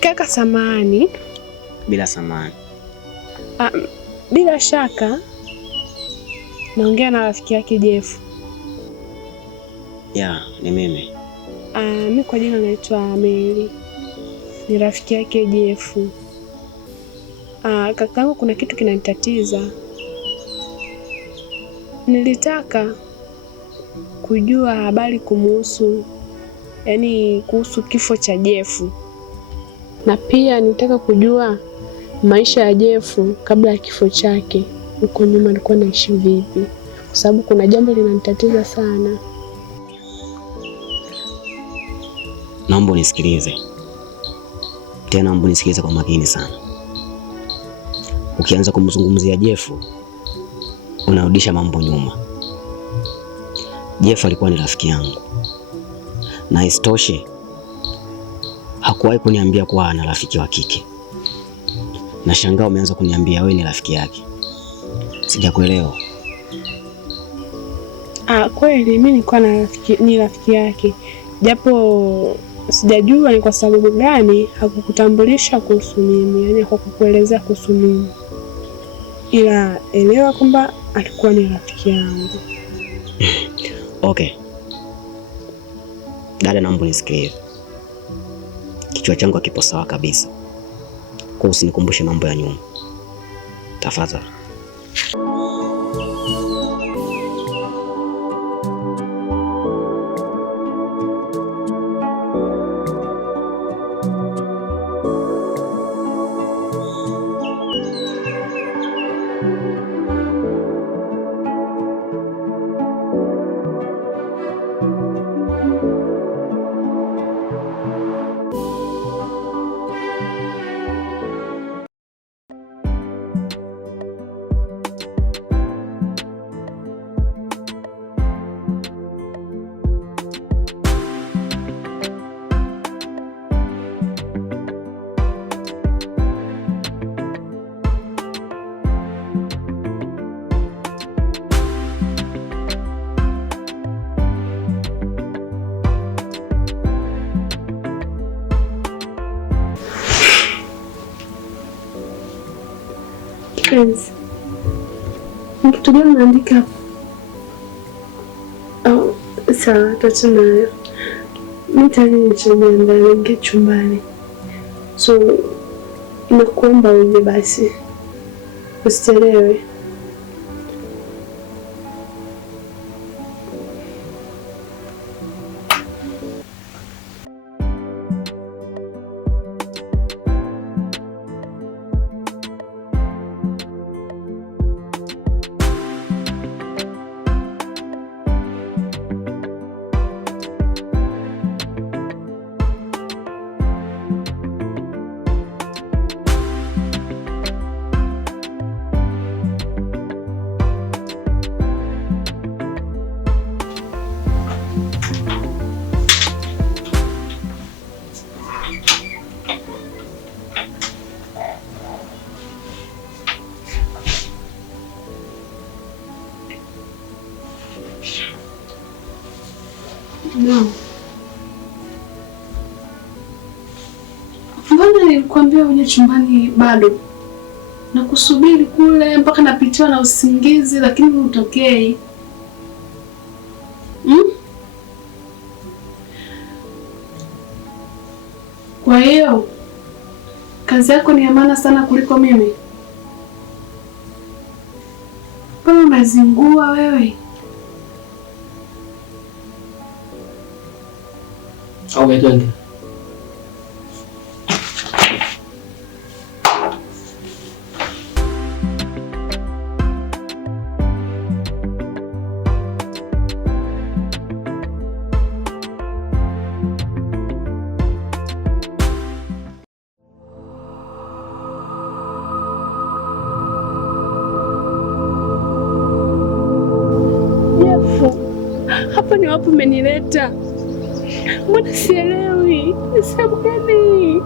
Kaka samani. Bila samani. Bila shaka naongea na rafiki yake Jeff. Ya, ni mimi. Mimi kwa jina naitwa Mary. Ni rafiki yake Jeff. Kakangu kuna kitu kinanitatiza. Nilitaka kujua habari kumuhusu, yaani kuhusu kifo cha Jeff. Na pia nitaka kujua maisha ya Jeff kabla ya kifo chake. Huko nyuma alikuwa anaishi vipi? Kwa sababu kuna jambo linanitatiza sana. Naomba unisikilize. Tena naomba unisikilize kwa makini sana. Ukianza kumzungumzia Jeff, unarudisha mambo nyuma. Jeff alikuwa ni rafiki yangu. Na isitoshe hakuwahi kuniambia kuwa ana rafiki wa kike. Nashangaa umeanza kuniambia wewe ni rafiki yake. Sijakuelewa. Kweli mimi nilikuwa ni rafiki yake. Japo sijajua ni kwa sababu gani hakukutambulisha kuhusu mimi, yaani hakukuelezea kuhusu mimi. Ila elewa kwamba alikuwa ni rafiki yangu. Okay. Dada, naomba nisikilize. Kichwa changu hakipo sawa kabisa. Kwa usinikumbushe mambo ya nyuma. Tafadhali. Kipenzi, ni kitu gani unaandika hapo? Sawa, tuachane nayo. Mimi tayari nishajiandaa niingie chumbani. So, nakuomba uje basi. Usichelewe. No. Mbona nilikwambia uje chumbani bado? Na kusubiri kule mpaka napitiwa na usingizi lakini hutokei. Kwa hiyo kazi yako ni ya maana sana kuliko mimi. Mbona unazingua wewe? Okay, twende. Hapa ni wapi umenileta? Mbona sielewi? Ni sababu gani?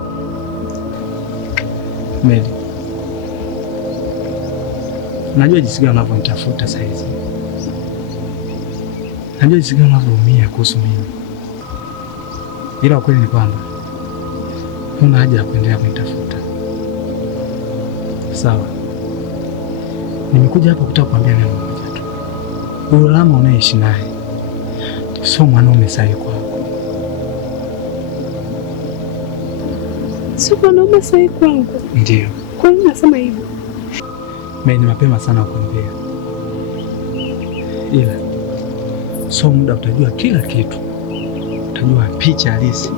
Meli, najua jinsi gani unavyonitafuta saa hizi. Najua jinsi gani unavyoumia kuhusu mimi. Ila ukweli ni kwamba huna haja ya kuendelea kunitafuta. Sawa. Nimekuja hapa kutaka kuambia neno moja tu. Huyo Rama unaishi naye sio mwanaume sahihi kwako. Sio mwanaume sahihi kwangu? Ndio. Kwa nini nasema hivyo? Mimi ni mapema sana kuambia. Ila sio muda utajua kila kitu. Utajua picha halisi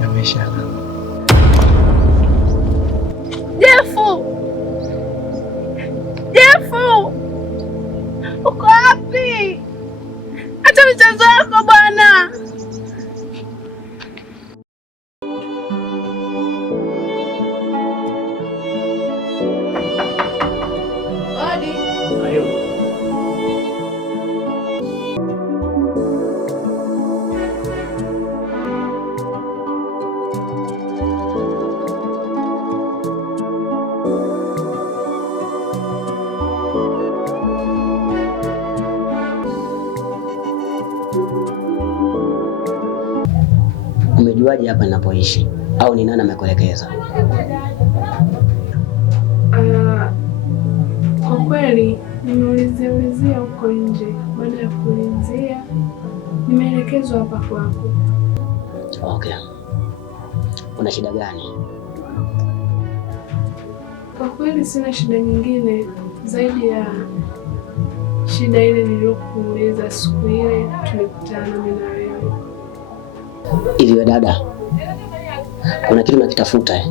ya maisha ya Rama. Jefu! Uko wapi? Acha michezo yako bwana. Odi. Ayo. Umejuaje hapa ninapoishi? Au ni nani amekuelekeza? Kwa kweli nimeulizia huko nje. Baada ya kuulizia nimeelekezwa hapa kwako. Okay. Una shida gani? Kwa kweli sina shida nyingine zaidi ya shida ile niliyokuuliza siku ile tulikutana mimi na wewe. Hivi wewe dada, kuna kitu nakitafuta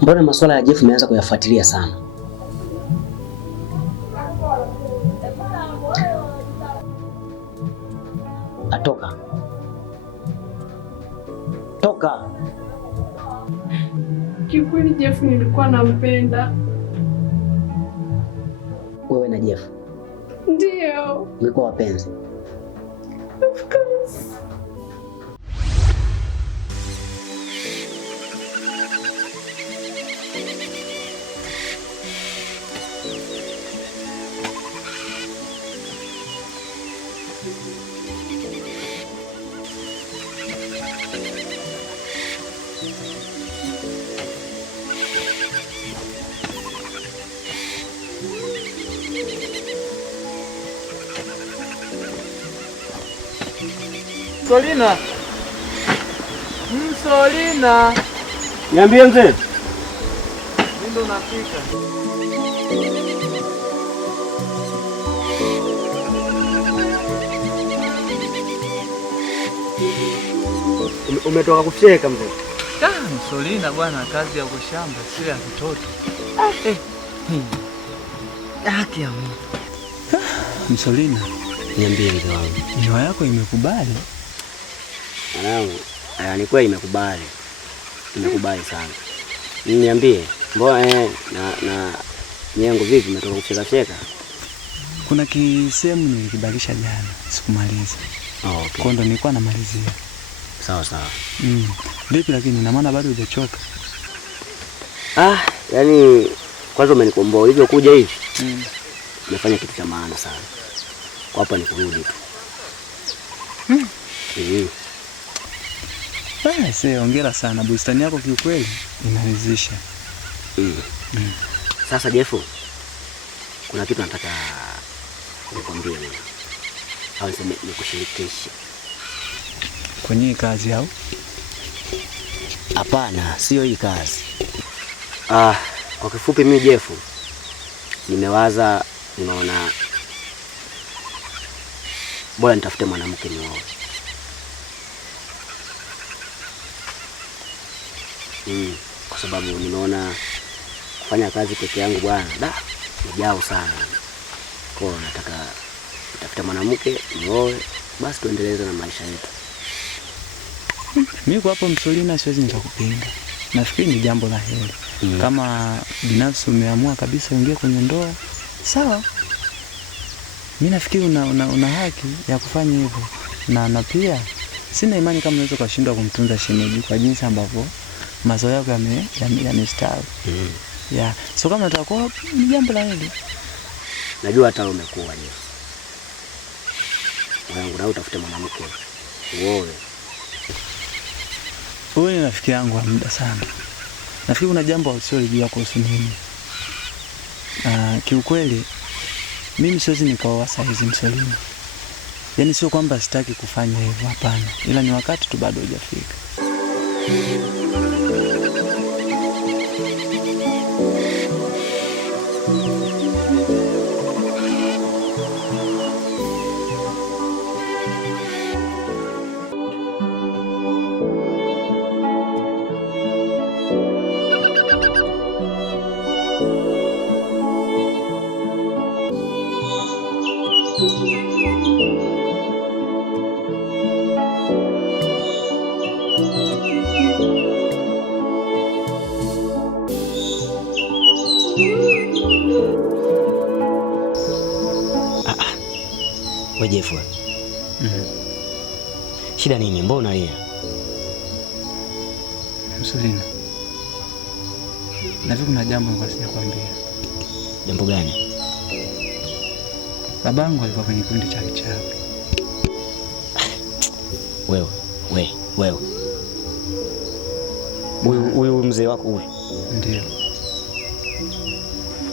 Mbona masuala ya Jeff umeanza kuyafuatilia sana? Atoka. Toka. Kikweli Jeff nilikuwa nampenda. Wewe na Jeff? Ndio. Mlikuwa wapenzi? Of course. Solina. Solina. Niambie mzee. Ndio nafika. Umetoka kufyeka mzee? Solina bwana, kazi ya kushamba sio ya mtoto. Haki ya Mungu. Msolina, niambie mzee wangu. Ndoa yako imekubali? Mwanangu, ni kweli imekubali. Imekubali sana. Niambie, mbona na nyengo vipi umetoka kufyeka? Kuna kisehemu nilikibalisha jana, sikumaliza. Okay. Kwa ndo nilikuwa namalizia. Sawa sawa. Vipi lakini ina maana bado hujachoka? Yaani kwanza umenikomboa hivyo kuja hivi. Umefanya kitu cha maana sana. Kwa hapa ni kurudi tu. Basi hongera sana, bustani yako kiukweli inaridhisha. Sasa Jeff, kuna kitu nataka nikwambie wewe. Au niseme nikushirikishe. Kwenye hii kazi au? Hapana, sio hii kazi. Kwa kifupi mimi Jeff nimewaza, nimeona bora nitafute mwanamke nioe. Kwa sababu nimeona kufanya kazi peke yangu bwana, nijao sana. Kwa hiyo nataka nitafute mwanamke nioe, basi tuendeleze na maisha yetu. Mimi kwa hapo Msolina siwezi nikakupinga. Nafikiri ni jambo la heri. Kama binafsi umeamua kabisa uingie kwenye ndoa, sawa. Mimi nafikiri una haki ya kufanya hivyo. Na pia Sina imani kama unaweza kushindwa kumtunza shemeji kwa jinsi ambavyo mazao yako yamestawi. Yeah. So kama utakuwa ni jambo la hili. Najua hata umekuwa je. Wangu na utafute mwanamke. Wewe ni rafiki yangu wa muda sana. Nafikiri kuna jambo usilolijua kuhusu mimi. Kiukweli mimi siwezi nikaoa saizi Msolini. Yaani sio kwamba sitaki kufanya hivyo, hapana. Ila ni wakati tu bado hujafika. Jeff. Shida nini? Mbona unalia? Msolini. Nafikiri kuna jambo nilikuwa sijakwambia. Jambo gani? Babangu alikuwa kwenye kikundi cha kichawi. Wewe. Huyu mzee wako huyu? Ndio.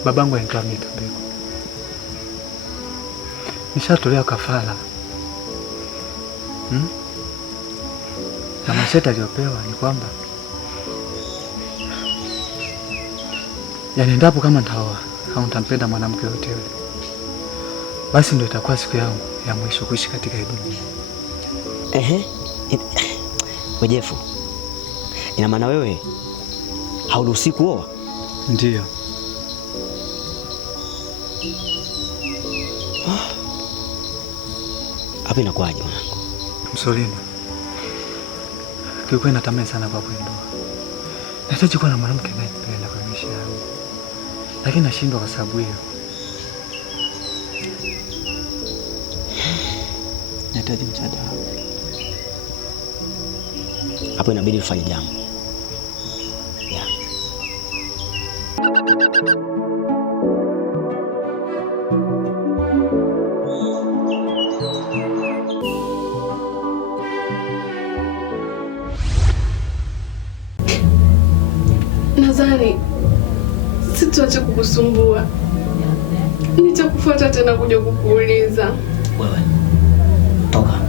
Babangu anaitwa Mitambiko. Nishatolea kafara. Na masharti aliyopewa ni kwamba yaani endapo kama nitaoa au nitampenda mwanamke yote yule, basi ndio itakuwa siku yangu ya mwisho kuishi katika hii dunia. Jeff. Ina maana wewe hauruhusi kuoa? Ndio. Hapo inakuwaje mwanangu? Msolini. Kiukweli natamani sana kwa ndoa. Nahitaji kuwa na mwanamke anayependa kwa maisha yangu. Lakini nashindwa kwa sababu hiyo. Nahitaji msaada wako. Hapo inabidi ufanye jambo. Yeah. Nadhani sitawacha kukusumbua. Nitakufuata tena kuja kukuuliza. Wewe toka.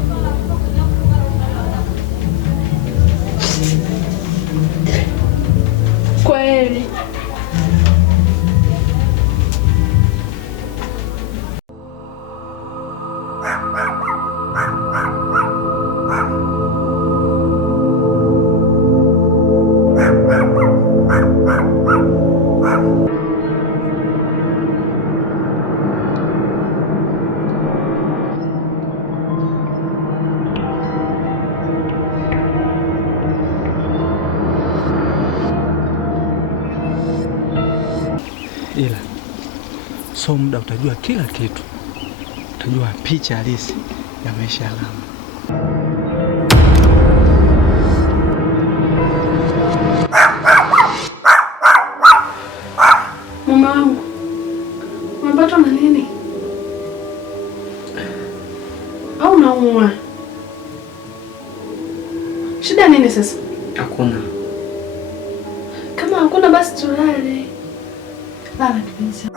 Kweli. Ila so muda utajua kila kitu, utajua picha halisi ya maisha ya Lama. Mama wangu, umepatwa na nini? Au unaumwa? Shida nini sasa? Hakuna. Kama hakuna basi tulale. Lala kipenzi.